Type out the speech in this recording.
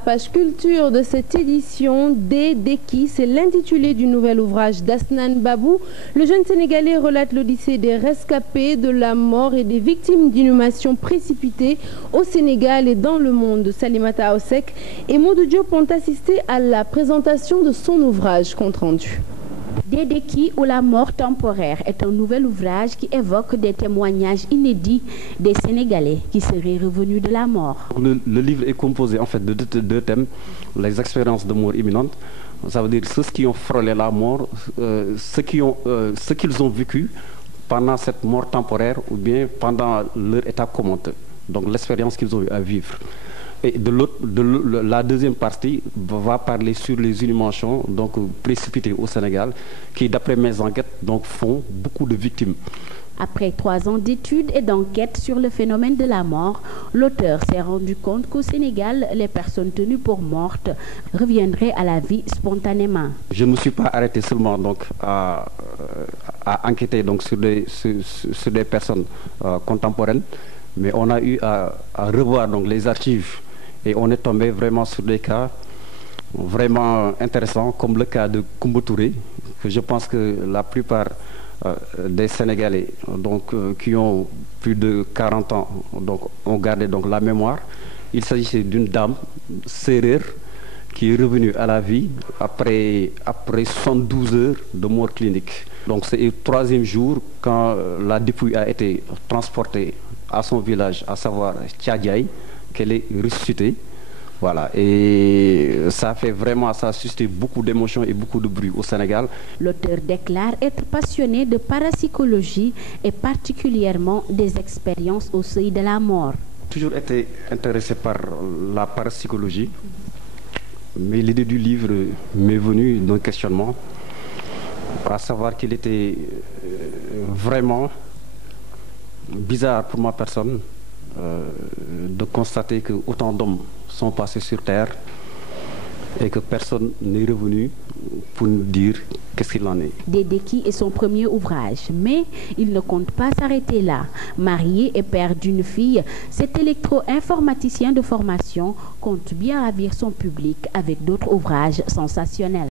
la page culture de cette édition, Dédéki, c'est l'intitulé du nouvel ouvrage d'Asnan Babou. Le jeune Sénégalais relate l'odyssée des rescapés, de la mort et des victimes d'inhumations précipitées au Sénégal et dans le monde. Salimata Osek et Modou Diop ont assisté à la présentation de son ouvrage compte rendu. Dédéki ou la mort temporaire est un nouvel ouvrage qui évoque des témoignages inédits des Sénégalais qui seraient revenus de la mort. Le livre est composé en fait de deux thèmes, les expériences de mort imminente, ça veut dire ceux qui ont frôlé la mort, ce qu'ils ont vécu pendant cette mort temporaire ou bien pendant leur état comateux, donc l'expérience qu'ils ont eu à vivre. Et la deuxième partie va parler sur les inhumations donc précipitées au Sénégal, qui d'après mes enquêtes donc font beaucoup de victimes. Après 3 ans d'études et d'enquêtes sur le phénomène de la mort, l'auteur s'est rendu compte qu'au Sénégal, les personnes tenues pour mortes reviendraient à la vie spontanément. Je ne me suis pas arrêté seulement donc à enquêter donc sur des personnes contemporaines, mais on a eu à revoir donc les archives et on est tombé vraiment sur des cas vraiment intéressants, comme le cas de Koumba Touré, que je pense que la plupart des Sénégalais donc, qui ont plus de 40 ans donc, ont gardé donc, la mémoire. Il s'agissait d'une dame sérère qui est revenue à la vie après 72 heures de mort clinique. Donc c'est le 3e jour quand la dépouille a été transportée à son village, à savoir Tchadjaï, qu'elle est ressuscitée. Voilà, et ça a suscité beaucoup d'émotions et beaucoup de bruit au Sénégal. L'auteur déclare être passionné de parapsychologie et particulièrement des expériences au seuil de la mort. J'ai toujours été intéressé par la parapsychologie, mais l'idée du livre m'est venue d'un questionnement, à savoir qu'il était vraiment bizarre pour ma personne de constater que autant d'hommes sont passés sur Terre et que personne n'est revenu pour nous dire qu'est-ce qu'il en est. Dédéki est son premier ouvrage, mais il ne compte pas s'arrêter là. Marié et père d'une fille, cet électro-informaticien de formation compte bien ravir son public avec d'autres ouvrages sensationnels.